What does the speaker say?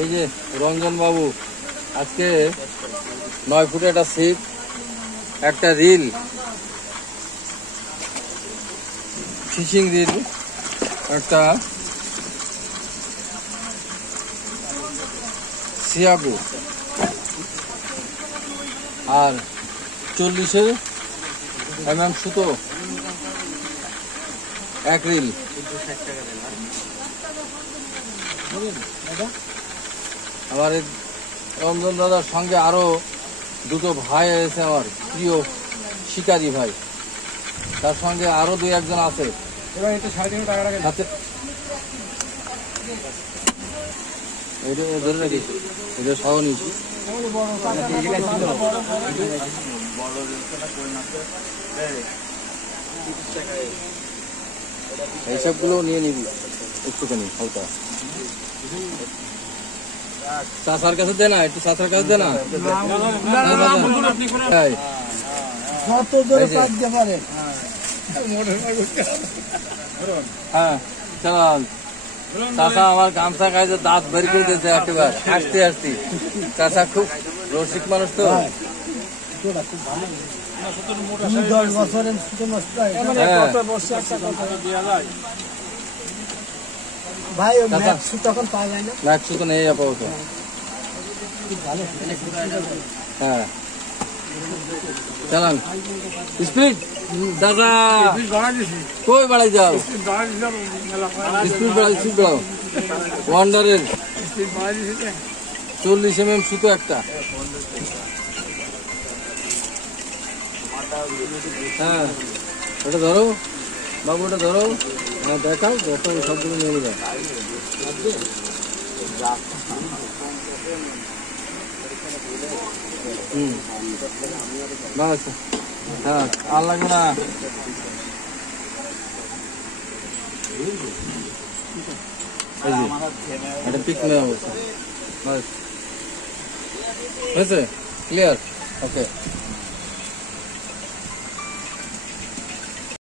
এই যে রঞ্জন বাবু আজকে 9 ফুটে একটা ছিপ, একটা রিল, ফিশিং রিল, একটা সিয়াগু আর 40 mm সুতো, এক রিল। আমার এই রঞ্জন দাদার সঙ্গে আরো দুটো ভাই এসেছে, আমার প্রিয় শিকারী ভাই, তার সঙ্গে আরো 2-1 জন আছে। এবার এটা 3.5 টাকা সাথে এটা ধরে রাখি, এটা সহ নিয়েছি। এইসবগুলো নিয়ে নিবি একটুখানি হালকা। চাষার কাছে দে না, একটু চাষার কাছে দে না। হ্যাঁ চল, চাষা আমার গামছা খাইছে, দাঁত বের করে দিয়েছে একেবারে হাসতে হাসতে। চাষা খুব রসিক মানুষ তো। ভাই তখন পাওয়া যায় না, ম্যাক্সু তো নেই আপাতত। হ্যাঁ চালান স্পিড দাদা, কই বাড়াই যাও, স্পিড বাড়াই, স্পিড বাড়াও। ওয়ান্ডারের 40 mm সুতো একটা। হ্যাঁ ওটা ধরো বাবু, ওটা ধরো। হ্যাঁ দেখাও, দেখো সবগুলো নিয়ে নেবে। বাস, হ্যাঁ আর লাগবে না। এটা পিক নেওয়া হয়েছে, বাস হয়েছে, ক্লিয়ার, ওকে।